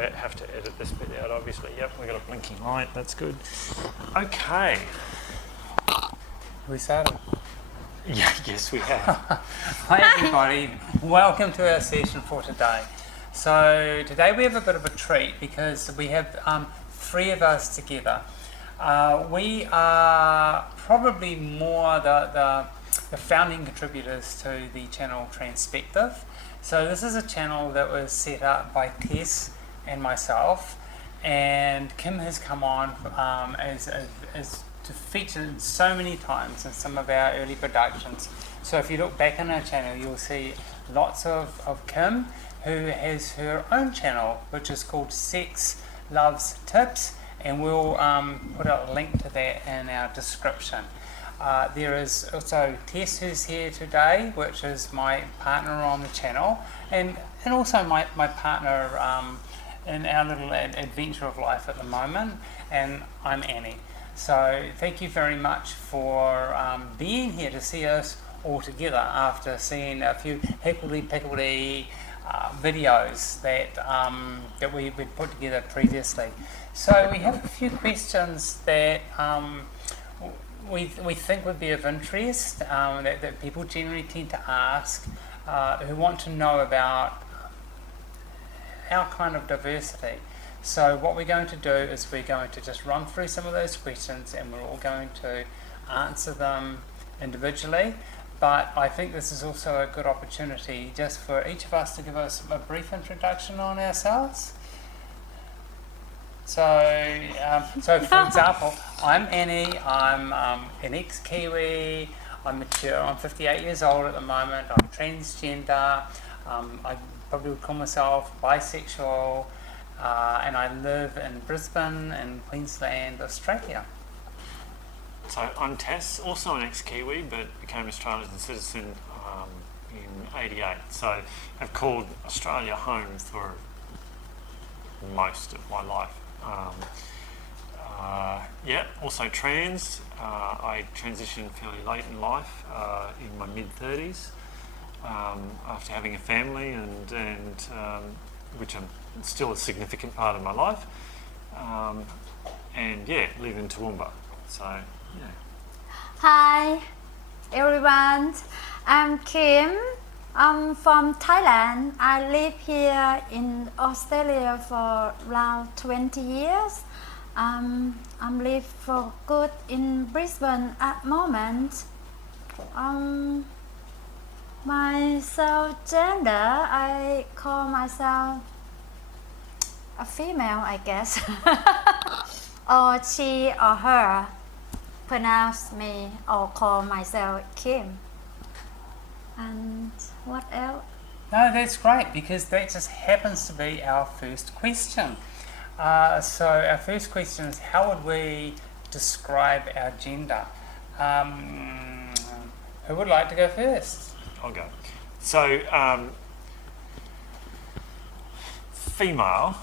have to edit this bit out, obviously. Yep, we've got a blinking light. That's good. Okay. We started. Yeah, yes, we have. Hi everybody, welcome to our session for today. So today we have a bit of a treat because we have three of us together. We are probably more the founding contributors to the channel Transpective. So this is a channel that was set up by Tess and myself, and Kim has come on as to feature so many times in some of our early productions. So if you look back on our channel, you'll see lots of Kim, who has her own channel, which is called Sex Loves Tips, and we'll put a link to that in our description. There is also Tess, who's here today, which is my partner on the channel, and also my partner in our little adventure of life at the moment, and I'm Annie. So thank you very much for being here to see us all together after seeing a few higgledy-piggledy videos that we'd put together previously. So we have a few questions that we think would be of interest, that people generally tend to ask, who want to know about our kind of diversity. So what we're going to do is we're going to just run through some of those questions, and we're all going to answer them individually. But I think this is also a good opportunity just for each of us to give us a brief introduction on ourselves. So for example, I'm Annie, I'm an ex-Kiwi, I'm mature, I'm 58 years old at the moment, I'm transgender, I probably would call myself bisexual, and I live in Brisbane in Queensland, Australia. So I'm Tess, also an ex-Kiwi, but became Australian citizen in '88. So I've called Australia home for most of my life. Also trans. I transitioned fairly late in life, in my mid-30s, after having a family, and which I'm still a significant part of my life. Live in Toowoomba. So, yeah. Hi everyone, I'm Kim. I'm from Thailand. I live here in Australia for around 20 years. I'm live for good in Brisbane at the moment. My gender, I call myself a female, I guess. Or she or her. Pronounce me or call myself Kim. And what else? No, that's great, because that just happens to be our first question. So our first question is, how would we describe our gender? Who would like to go first? I'll go. So, female,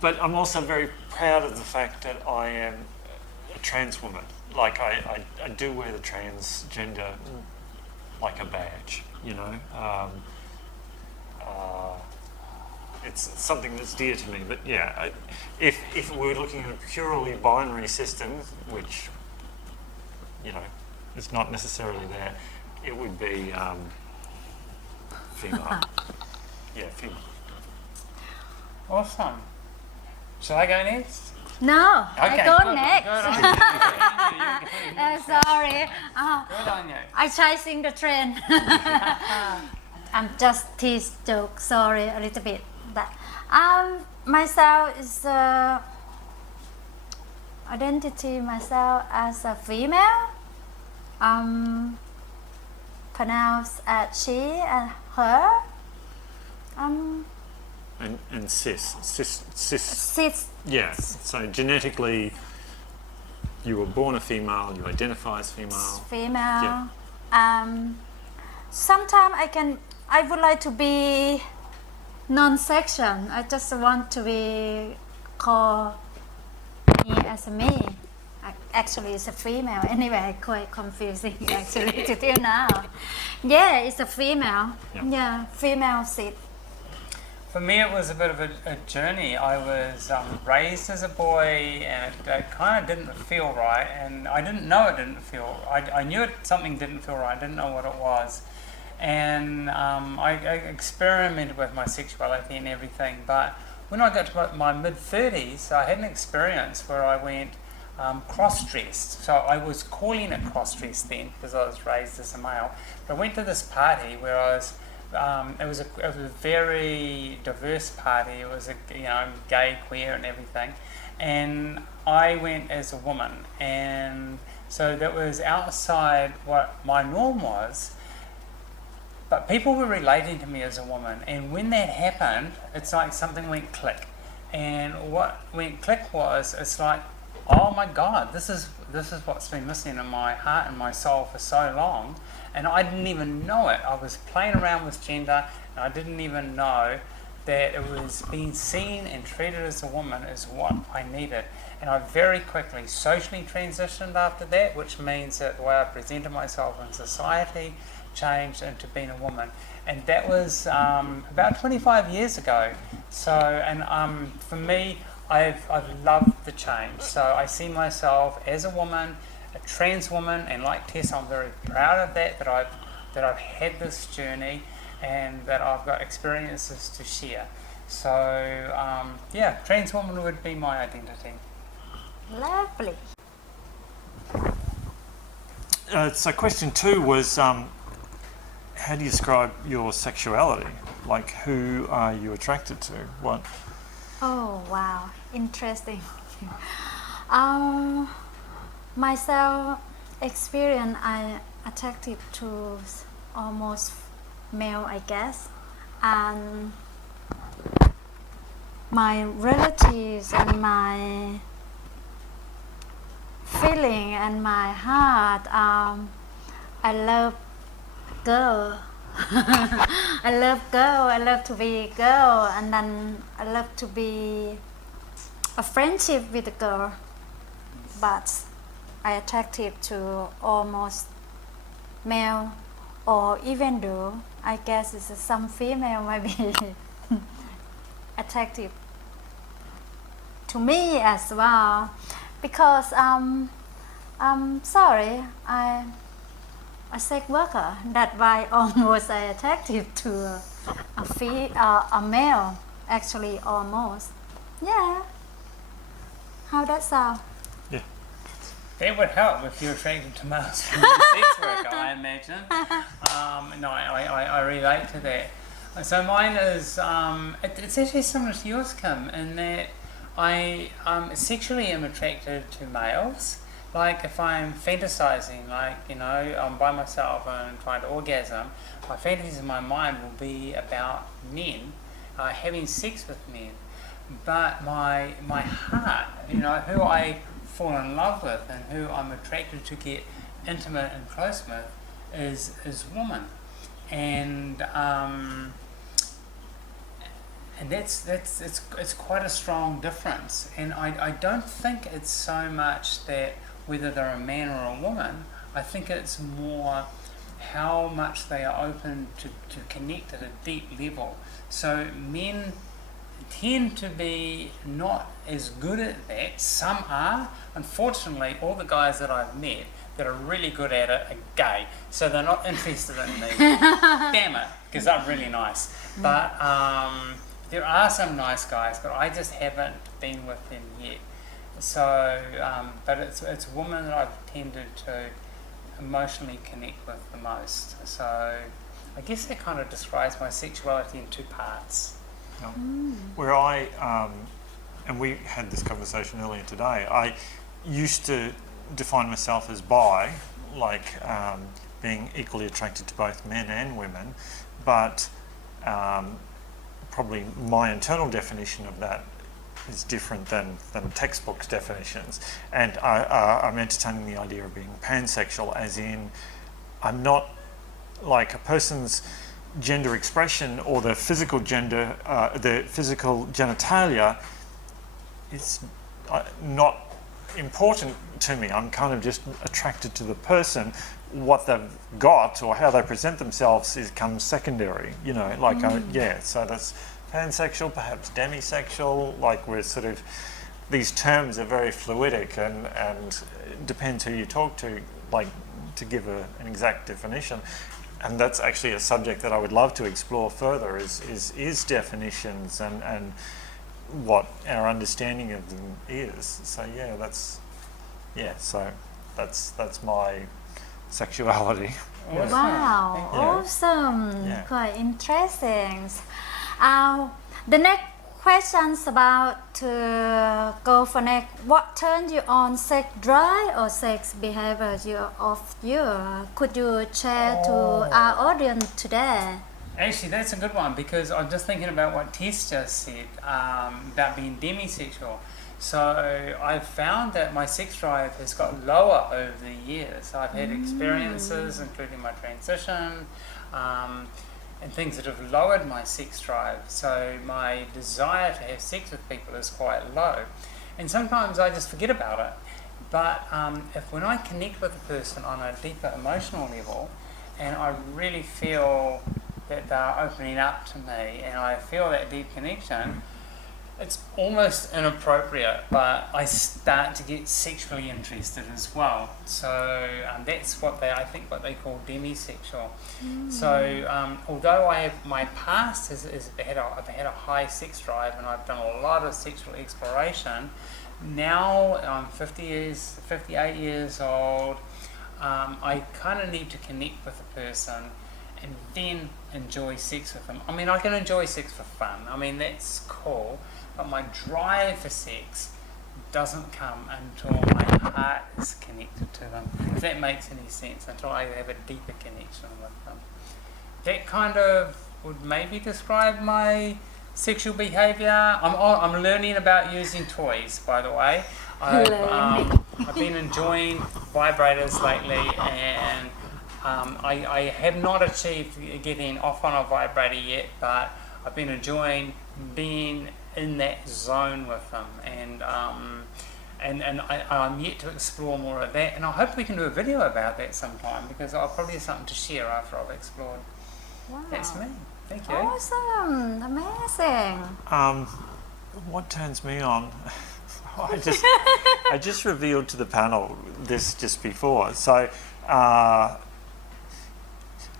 but I'm also very proud of the fact that I am a trans woman. Like, I do wear the transgender like a badge, you know. It's something that's dear to me, but yeah, if we're looking at a purely binary system, which, you know, is not necessarily there, it would be female. Yeah, female. Awesome. Shall I go next? No, Okay, I go good, next. Good on you. Sorry. Good on you. I chasing the trend. I'm just tease joke. Sorry, a little bit. That myself is identity myself as a female. Pronounced as she and her. And cis. Cis. Yeah, so genetically you were born a female, you identify as female. Female. Yeah. Sometimes I would like to be non-section. I just want to be called me as a me. Actually, it's a female. Anyway, quite confusing actually to till now. Yeah, it's a female. Yeah, female cis. For me, it was a bit of a journey. I was raised as a boy, and it kind of didn't feel right, and I didn't know it didn't feel. I knew something didn't feel right. I didn't know what it was, and I experimented with my sexuality and everything. But when I got to my mid-30s, I had an experience where I went cross-dressed. So I was calling it cross-dressed then because I was raised as a male. But I went to this party where I was. It was a very diverse party. It was gay, queer, and everything. And I went as a woman, and so that was outside what my norm was. But people were relating to me as a woman, and when that happened, it's like something went click. And what went click was, it's like, oh my God, this is what's been missing in my heart and my soul for so long. And I didn't even know it. I was playing around with gender, and I didn't even know that it was being seen and treated as a woman is what I needed. And I very quickly socially transitioned after that, which means that the way I presented myself in society changed into being a woman. And that was about 25 years ago. So, and for me, I've loved the change. So I see myself as a woman, a trans woman, and like Tess, I'm very proud of that I've had this journey and that I've got experiences to share. So trans woman would be my identity. Lovely. So question 2 was, how do you describe your sexuality? Like, who are you attracted to? What? Oh wow, interesting. Myself experience, I attracted to almost male, I guess, and my relatives and my feeling and my heart. I love girl. I love girl. I love to be a girl, and then I love to be a friendship with a girl. But I attracted to almost male, or even though I guess it's some female might be attractive to me as well, because sorry, I'm a sex worker. That's why almost I attracted to a male, actually almost. Yeah. How that sound? Yeah. That would help if you're attracted to males from a sex worker, I imagine. No, I relate to that. So mine is, it's actually similar to yours, Kim, in that I sexually am attracted to males. Like if I'm fantasizing, like, I'm by myself and trying to orgasm, my fantasies in my mind will be about men, having sex with men. But my heart, who I fall in love with and who I'm attracted to get intimate and close with is woman. And it's quite a strong difference. And I don't think it's so much that whether they're a man or a woman. I think it's more how much they are open to connect at a deep level. So men tend to be not as good at that. Some are. Unfortunately, all the guys that I've met that are really good at it are gay, so they're not interested in me. Damn it, because I'm really nice. But there are some nice guys, but I just haven't been with them yet. So, but it's women that I've tended to emotionally connect with the most. So I guess that kind of describes my sexuality in 2 parts. Where I, and we had this conversation earlier today, I used to define myself as bi, like being equally attracted to both men and women, but probably my internal definition of that is different than textbook's definitions. And I'm entertaining the idea of being pansexual, as in I'm not like a person's gender expression or the physical gender, the physical genitalia is not important to me. I'm kind of just attracted to the person. What they've got or how they present themselves comes secondary, so pansexual, perhaps demisexual. Like we're sort of, these terms are very fluidic, and it depends who you talk to, like to give an exact definition. And that's actually a subject that I would love to explore further, is definitions and what our understanding of them is. So that's my sexuality. Awesome. Wow, Thank you. awesome, Yeah. quite interesting. The next question's about to go for next. What turned you on, sex drive or sex behavior of you? Could you share to our audience today? Actually, that's a good one, because I'm just thinking about what Tess just said about being demisexual. So I've found that my sex drive has got lower over the years. I've had experiences, including my transition, and things that have lowered my sex drive. So my desire to have sex with people is quite low. And sometimes I just forget about it. But when I connect with a person on a deeper emotional level, and I really feel that they're opening up to me, and I feel that deep connection, it's almost inappropriate, but I start to get sexually interested as well. So that's what I think they call demisexual. So although my past I've had a high sex drive, and I've done a lot of sexual exploration, now I'm 58 years old. I kind of need to connect with a person and then enjoy sex with them. I mean, I can enjoy sex for fun. I mean, that's cool. But my drive for sex doesn't come until my heart is connected to them, if that makes any sense, until I have a deeper connection with them. That kind of would maybe describe my sexual behaviour. I'm learning about using toys, by the way. I've been enjoying vibrators lately, and I have not achieved getting off on a vibrator yet, but I've been enjoying being in that zone with them, and I'm yet to explore more of that, and I hope we can do a video about that sometime, because I'll probably have something to share after I've explored. Wow. That's me. Thank you. Awesome, amazing. What turns me on? I just revealed to the panel this just before, so I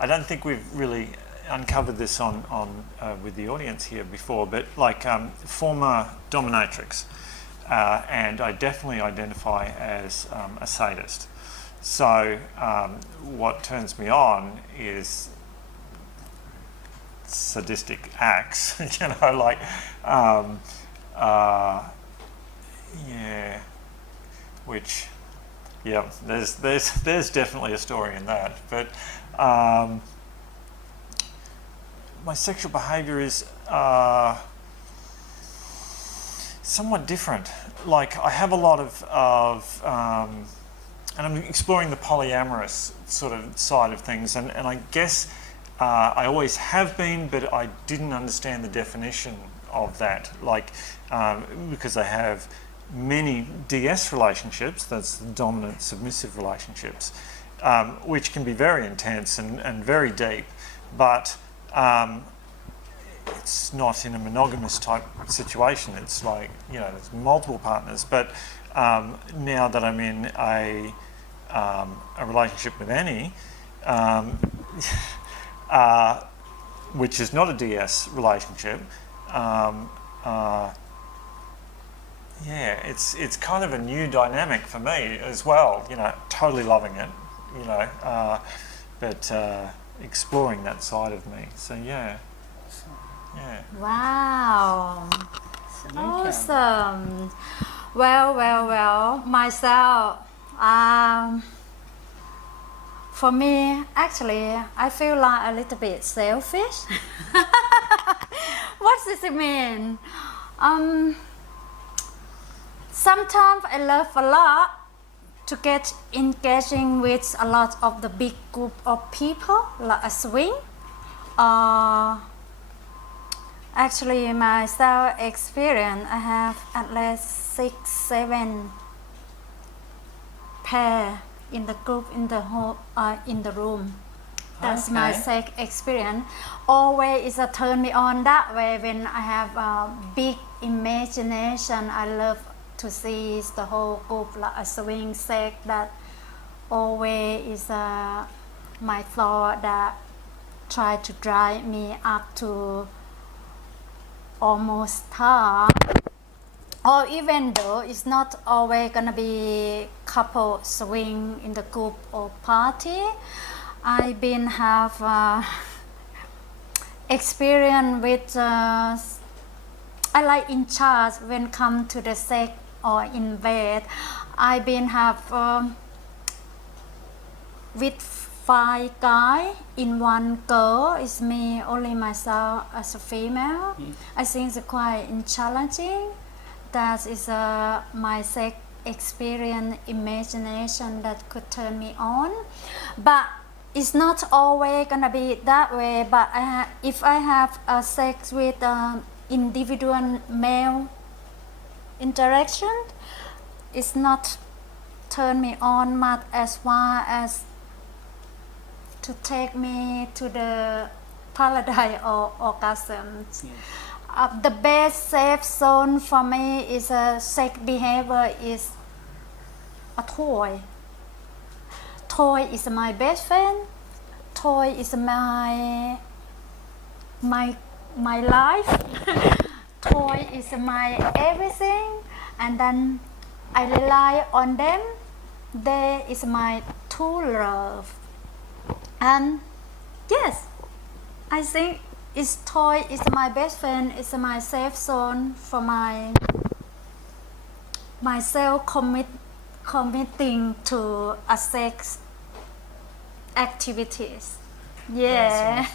don't think we've really uncovered this on with the audience here before, but like former dominatrix, and I definitely identify as a sadist. So what turns me on is sadistic acts, you know, like which there's definitely a story in that, but my sexual behaviour is somewhat different. Like I have a lot of and I'm exploring the polyamorous sort of side of things, and I guess I always have been, but I didn't understand the definition of that, like because I have many DS relationships, that's the dominant submissive relationships, which can be very intense and very deep, but it's not in a monogamous type situation. It's like, you know, there's multiple partners, but now that I'm in a relationship with Annie, which is not a DS relationship, it's kind of a new dynamic for me as well, you know, totally loving it, you know, but exploring that side of me. So yeah. Wow, awesome. Well, myself, for me, actually, I feel like a little bit selfish. What does it mean? Sometimes I love a lot to get engaging with a lot of the big group of people, like a swing. Actually, myself experience, I have at least 6-7 pair in the group in the whole in the room. That's my Okay. sex experience. Always is a turn me on that way when I have a big imagination. I love to see the whole group like a swing sex. That always is my thought that try to drive me up to almost top. Or even though it's not always gonna be couple swing in the group or party, I've been have experience with I like in charge when come to the sex or in bed. I've been have with 5 guys in one girl. It's me only myself as a female. I think it's quite challenging. That is my sex experience imagination that could turn me on, but it's not always gonna be that way. But if I have sex with individual male interaction, it's not turn me on much as far as to take me to the paradise or orgasms. The best safe zone for me is sex behavior is a toy. Toy is my best friend. Toy is my life. Toy is my everything, and then I rely on them. They is my true love. And yes, I think is toy is my best friend. It's my safe zone for myself committing to a sex activities. Yeah.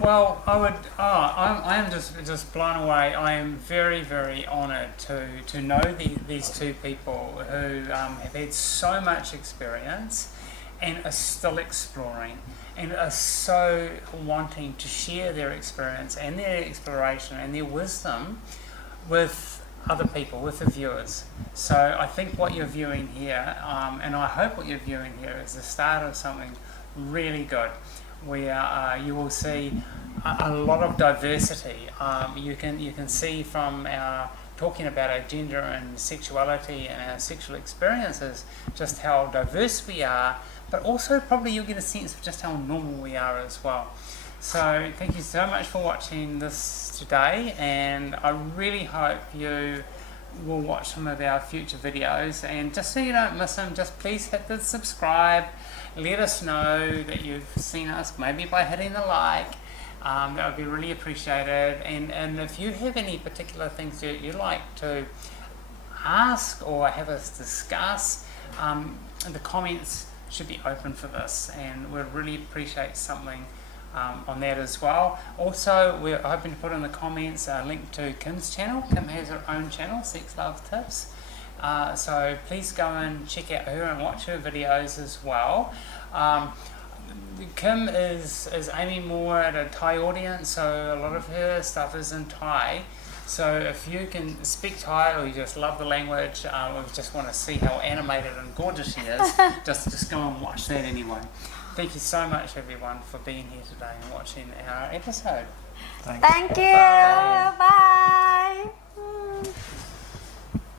Well, I am just blown away. I am very, very honoured to know these two people who have had so much experience and are still exploring and are so wanting to share their experience and their exploration and their wisdom with other people, with the viewers. So I think what you're viewing here, and I hope what you're viewing here, is the start of something really good, where you will see a lot of diversity. You can see from our talking about our gender and sexuality and our sexual experiences just how diverse we are, but also probably you'll get a sense of just how normal we are as well. So thank you so much for watching this today, and I really hope you will watch some of our future videos. And just so you don't miss them, just please hit the subscribe. Let us know that you've seen us, maybe by hitting the like. That would be really appreciated. And if you have any particular things that you'd like to ask or have us discuss, the comments should be open for this, and we'd really appreciate something on that as well. Also, we're hoping to put in the comments a link to Kim's channel. Kim has her own channel, Sex Love Tips. So please go and check out her and watch her videos as well. Kim is aiming more at a Thai audience, so a lot of her stuff is in Thai. So if you can speak Thai or you just love the language, or just want to see how animated and gorgeous she is, just go and watch that anyway. Thank you so much, everyone, for being here today and watching our episode. Thanks. Thank you. Bye.